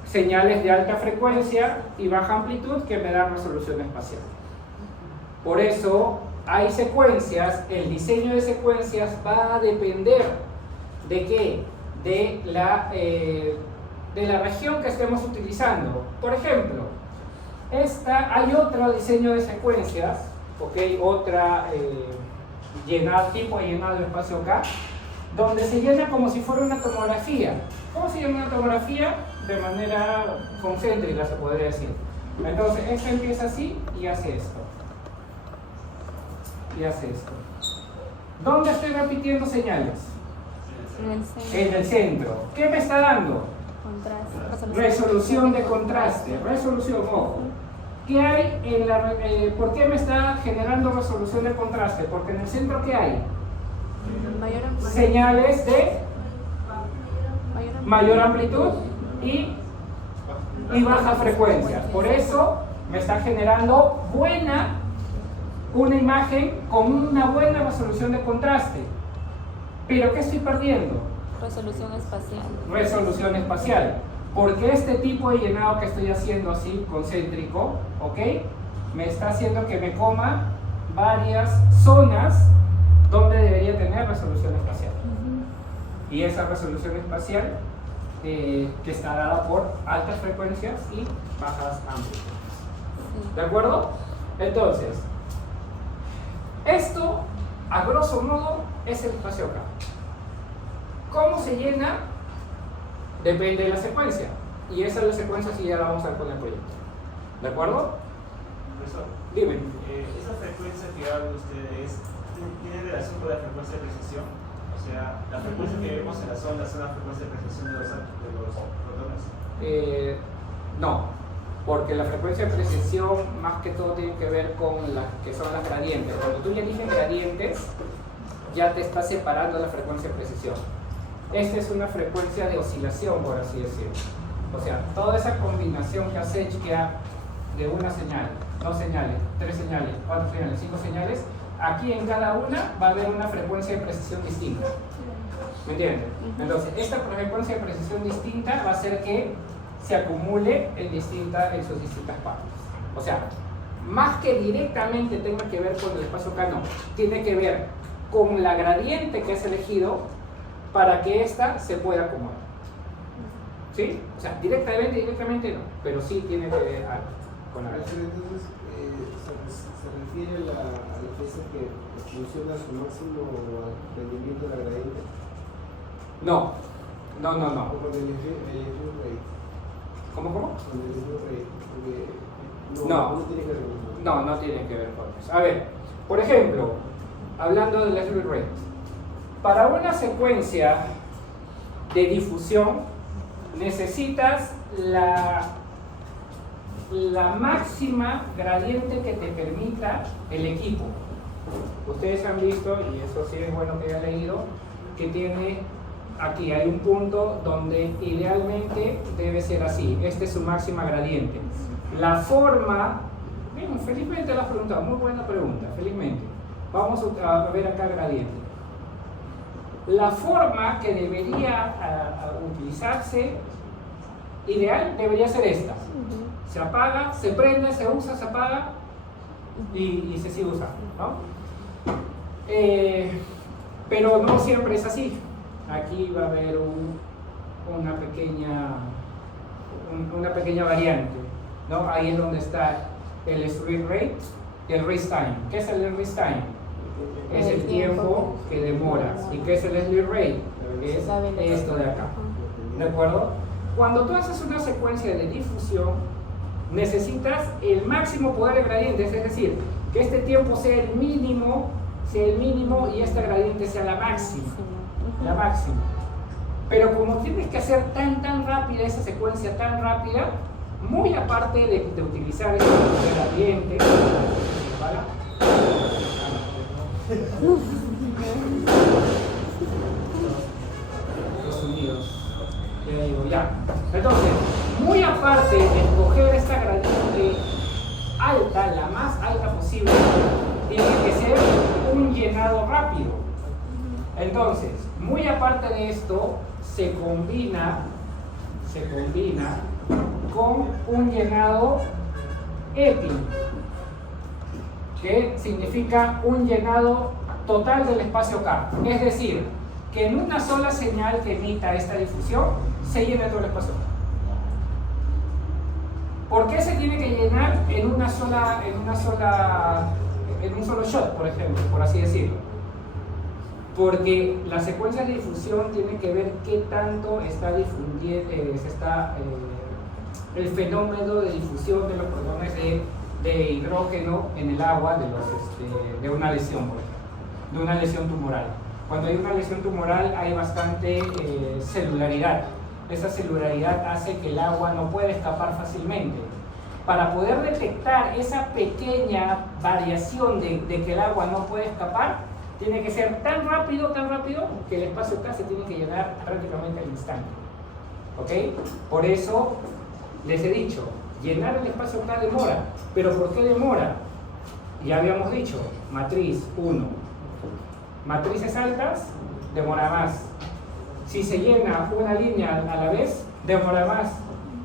Señales de alta frecuencia y baja amplitud que me dan resolución espacial. Por eso hay secuencias, el diseño de secuencias va a depender ¿de qué? De de la región que estemos utilizando. Por ejemplo, hay otro diseño de secuencias, ¿ok? Otra tipo de llenado del espacio acá, donde se llena como si fuera una tomografía. ¿Cómo se llama una tomografía? De manera concéntrica, se podría decir. Entonces, esta empieza así y hace esto. Y hace esto. ¿Dónde estoy repitiendo señales? En el centro. En el centro. ¿Qué me está dando? Contraste. Resolución de contraste. Resolución, ojo. ¿Qué hay en la... ¿Por qué me está generando resolución de contraste? Porque en el centro, ¿qué hay? Señales de mayor amplitud y baja frecuencia. Por eso me está generando una imagen con una buena resolución de contraste. ¿Pero qué estoy perdiendo? Resolución espacial. Resolución espacial. Porque este tipo de llenado que estoy haciendo así, concéntrico, ¿ok? Me está haciendo que me coma varias zonas donde debería tener resolución espacial. Y esa resolución espacial que está dada por altas frecuencias y bajas amplitudes. ¿De acuerdo? Entonces, esto, a grosso modo, es el espacio acá. ¿Cómo se llena? Depende de la secuencia. Y esa es la secuencia si ya la vamos a ver con el proyecto. ¿De acuerdo? Profesor, Dime. esa frecuencia que habla usted tiene relación con la frecuencia de precisión. O sea, la frecuencia que vemos en las ondas es la frecuencia de precisión de los protones. No, porque la frecuencia de precisión más que todo tiene que ver con las que son las gradientes. Cuando tú ya eliges gradientes, ya te está separando la frecuencia de precisión. Esta es una frecuencia de oscilación, por así decirlo. O sea, toda esa combinación que has hecho de una señal, 2 señales, 3 señales, 4 señales, 5 señales, aquí en cada una va a haber una frecuencia de precisión distinta. ¿Me entiendes? Entonces, esta frecuencia de precisión distinta va a hacer que se acumule en sus distintas partes. O sea, más que directamente tenga que ver con el espacio acá, no. Tiene que ver con la gradiente que has elegido para que ésta se pueda acomodar. ¿Sí? O sea, directamente no, pero sí tiene que ver algo con la gradiente. Entonces, se refiere a la pieza que funciona a su máximo rendimiento de la gradiente. No. O con el slip rate. ¿Cómo? Con el slip rate. Porque No tiene que ver con eso. No tiene que ver con eso. A ver, por ejemplo, hablando del slip rate, para una secuencia de difusión necesitas la máxima gradiente que te permita el equipo. Ustedes han visto, y eso sí es bueno que haya leído, que tiene aquí, hay un punto donde idealmente debe ser así. Esta es su máxima gradiente. La forma, bien, felizmente la has preguntado, muy buena pregunta, felizmente. Vamos a ver acá gradiente. La forma que debería utilizarse, ideal, debería ser esta. Se apaga, se prende, se usa, se apaga y se sigue usando, ¿no? Pero no siempre es así. Aquí va a haber una pequeña variante, ¿no? Ahí es donde está el sleep rate y el rest time. ¿Qué es el rest time? Es el tiempo que demora. ¿Y qué es el sleep rate? Es esto de acá. ¿De acuerdo? Cuando tú haces una secuencia de difusión, necesitas el máximo poder de gradientes, es decir, que este tiempo sea el mínimo y esta gradiente sea la máxima. La máxima. Pero como tienes que hacer tan rápida esa secuencia, tan rápida, muy aparte de utilizar este gradiente, ¿vale? Los sonidos, ya digo, ya. Entonces, muy aparte de escoger esta gradiente alta, la más alta posible, tiene que ser un llenado rápido. Entonces, muy aparte de esto, se combina con un llenado EPI, que significa un llenado total del espacio K. Es decir, que en una sola señal que emita esta difusión, se llena todo el espacio K. ¿Por qué se tiene que llenar en un solo shot, por ejemplo, por así decirlo? Porque las secuencias de difusión tienen que ver qué tanto está difundiendo, el fenómeno de difusión de los protones de hidrógeno en el agua de una lesión, por ejemplo, de una lesión tumoral. Cuando hay una lesión tumoral hay bastante celularidad. Esa celularidad hace que el agua no pueda escapar fácilmente. Para poder detectar esa pequeña variación de que el agua no puede escapar, tiene que ser tan rápido, que el espacio K se tiene que llenar prácticamente al instante. ¿Ok? Por eso les he dicho, llenar el espacio K demora. ¿Pero por qué demora? Ya habíamos dicho, matriz 1. Matrices altas, demora más. Si se llena una línea a la vez, demora más.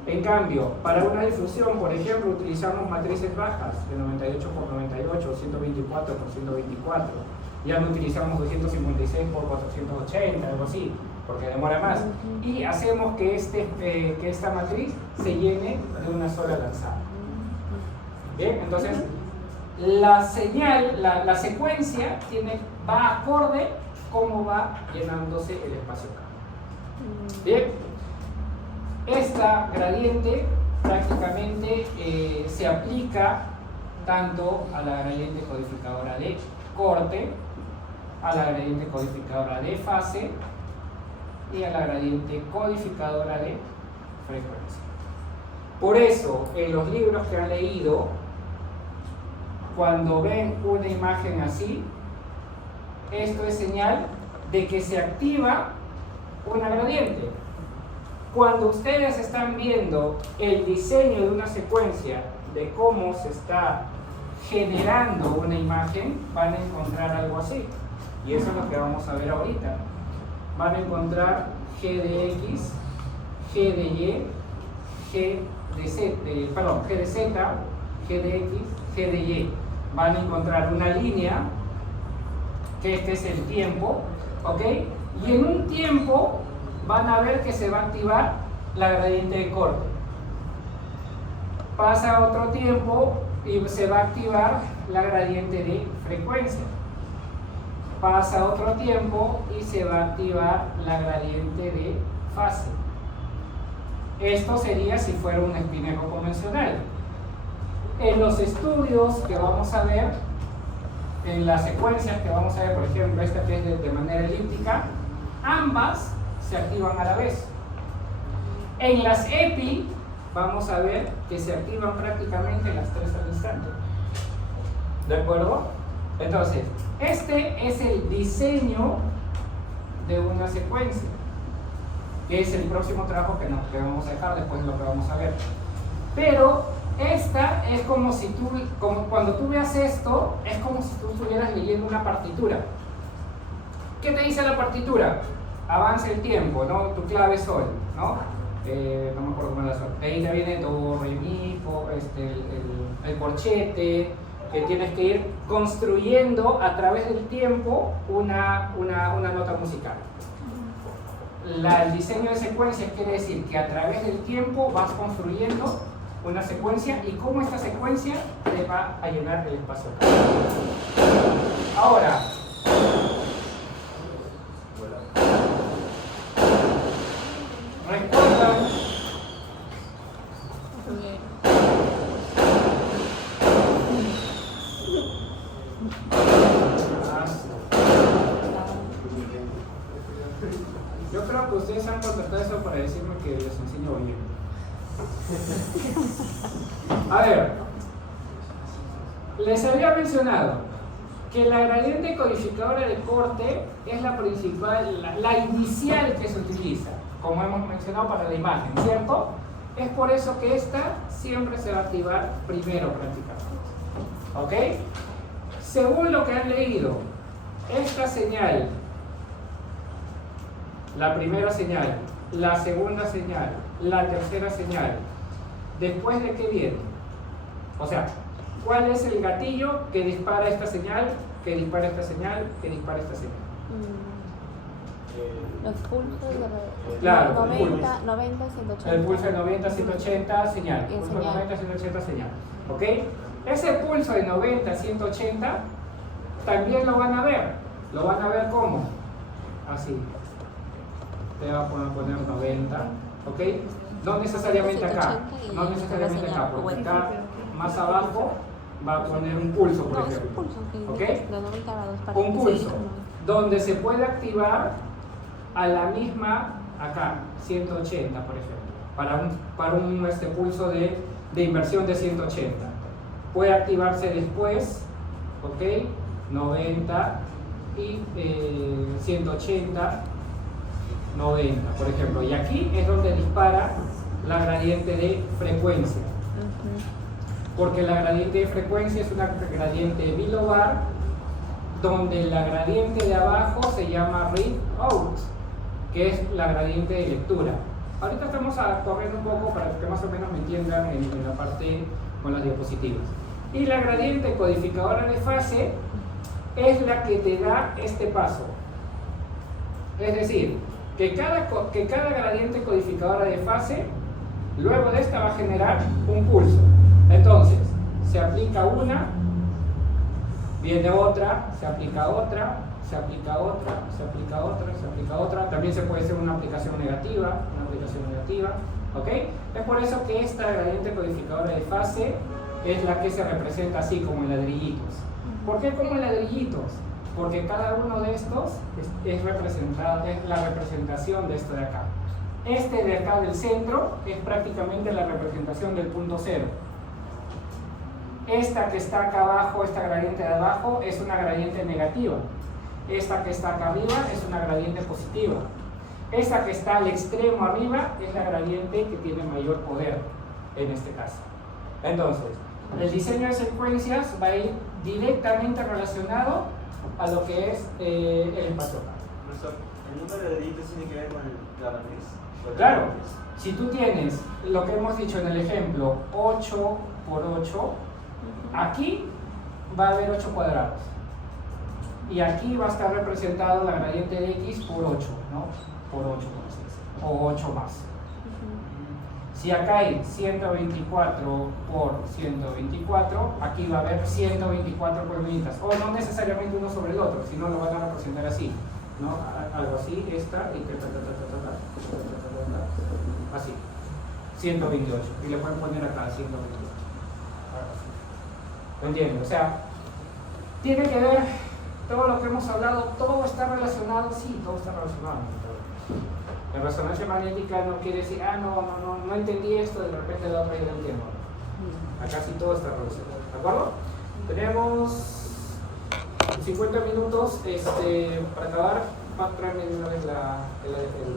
En cambio, para una difusión, por ejemplo, utilizamos matrices bajas de 98 por 98, 124 por 124. Ya no utilizamos 256 por 480, algo así, porque demora más. Y hacemos que esta matriz se llene de una sola lanzada. Bien, entonces la señal, la secuencia va acorde cómo va llenándose el espacio K. Bien, esta gradiente prácticamente se aplica tanto a la gradiente codificadora de corte, a la gradiente codificadora de fase y a la gradiente codificadora de frecuencia. Por eso, en los libros que han leído, cuando ven una imagen así, esto es señal de que se activa una gradiente. Cuando ustedes están viendo el diseño de una secuencia, de cómo se está generando una imagen, van a encontrar algo así. Y eso es lo que vamos a ver ahorita. Van a encontrar G de X, G de Y, G de Z, G de Z, G de X, G de Y. Van a encontrar una línea, que este es el tiempo, ¿ok? Y en un tiempo van a ver que se va a activar la gradiente de corte. Pasa otro tiempo y se va a activar la gradiente de frecuencia. Pasa otro tiempo y se va a activar la gradiente de fase. Esto sería si fuera un espinel convencional. En los estudios que vamos a ver, en las secuencias que vamos a ver, por ejemplo, esta que es de manera elíptica, ambas se activan a la vez. En las EPI vamos a ver que se activan prácticamente las tres al instante. ¿De acuerdo? Entonces, este es el diseño de una secuencia, que es el próximo trabajo que vamos a dejar después de lo que vamos a ver. Pero esta es como si cuando tú veas esto, es como si tú estuvieras leyendo una partitura. ¿Qué te dice la partitura? Avanza el tiempo, ¿no? Tu clave sol, ¿no? No me acuerdo cómo es la sol. Ahí te viene do, re, mi, el corchete, que tienes que ir construyendo a través del tiempo una nota musical. El diseño de secuencias quiere decir que a través del tiempo vas construyendo una secuencia y cómo esta secuencia te va a llenar el espacio. Ahora, ¿recuerdan? Yo creo que ustedes han contratado eso para decirme que les enseño bien. A ver, les había mencionado que la gradiente codificadora de corte es la principal, la inicial que se utiliza, como hemos mencionado para la imagen, ¿cierto? Es por eso que esta siempre se va a activar primero prácticamente. ¿Ok? Según lo que han leído, esta señal, la primera señal, la segunda señal, la tercera señal, ¿después de qué viene? O sea, ¿cuál es el gatillo que dispara esta señal, que dispara esta señal, que dispara esta señal? Los pulsos de Claro, 90, 90, 180. El pulso de 90, 180, señal. Y Pulso de señal. 90, 180, señal. ¿Ok? Ese pulso de 90, 180 también lo van a ver. ¿Lo van a ver cómo? Así. Te va a poner 90. ¿Ok? No necesariamente acá. No necesariamente acá. Porque acá más abajo va a poner un pulso, por No, es un ejemplo. pulso. Que ¿Ok? de 90 grados para Un que pulso. siga, ¿no? Donde se puede activar a la misma acá, 180 por ejemplo, para un pulso de inversión de 180. Puede activarse después, ¿ok? 90 y 180, 90, por ejemplo. Y aquí es donde dispara la gradiente de frecuencia. Porque la gradiente de frecuencia es una gradiente bilobar, donde la gradiente de abajo se llama read out, que es la gradiente de lectura. Ahorita estamos corriendo un poco para que más o menos me entiendan en la parte con las diapositivas. Y la gradiente codificadora de fase es la que te da este paso. Es decir, que cada gradiente codificadora de fase, luego de esta va a generar un pulso. Entonces, se aplica una, viene otra, se aplica otra, se aplica otra, se aplica otra, se aplica otra. También se puede hacer una aplicación negativa, ¿ok? Es por eso que esta gradiente codificadora de fase es la que se representa así, como en ladrillitos. ¿Por qué como en ladrillitos? Porque cada uno de estos es la representación de esto de acá. Este de acá del centro es prácticamente la representación del punto cero. Esta que está acá abajo, esta gradiente de abajo, es una gradiente negativa. Esta que está acá arriba es una gradiente positiva. Esta que está al extremo arriba es la gradiente que tiene mayor poder en este caso. Entonces, el diseño de secuencias va a ir directamente relacionado a lo que es el espacio. Profesor, ¿el número de deditos tiene que ver con cada mes? Claro, si tú tienes lo que hemos dicho en el ejemplo, 8 por 8, aquí va a haber 8 cuadrados. Y aquí va a estar representado la gradiente de x por 8, ¿no? Por 8, o 8 más. Si acá hay 124 por 124, aquí va a haber 124 columnitas. O no necesariamente uno sobre el otro, sino lo van a representar así, ¿no? Algo así, esta y así. 128. Y le pueden poner acá 128. ¿Lo entienden? O sea, tiene que ver todo lo que hemos hablado, todo está relacionado, sí, todo está relacionado. La resonancia magnética no quiere decir, no entendí esto, de repente la otra ya lo entiendo. Acá sí todo está relacionado, ¿de acuerdo? Tenemos 50 minutos para acabar. Tráeme de una vez el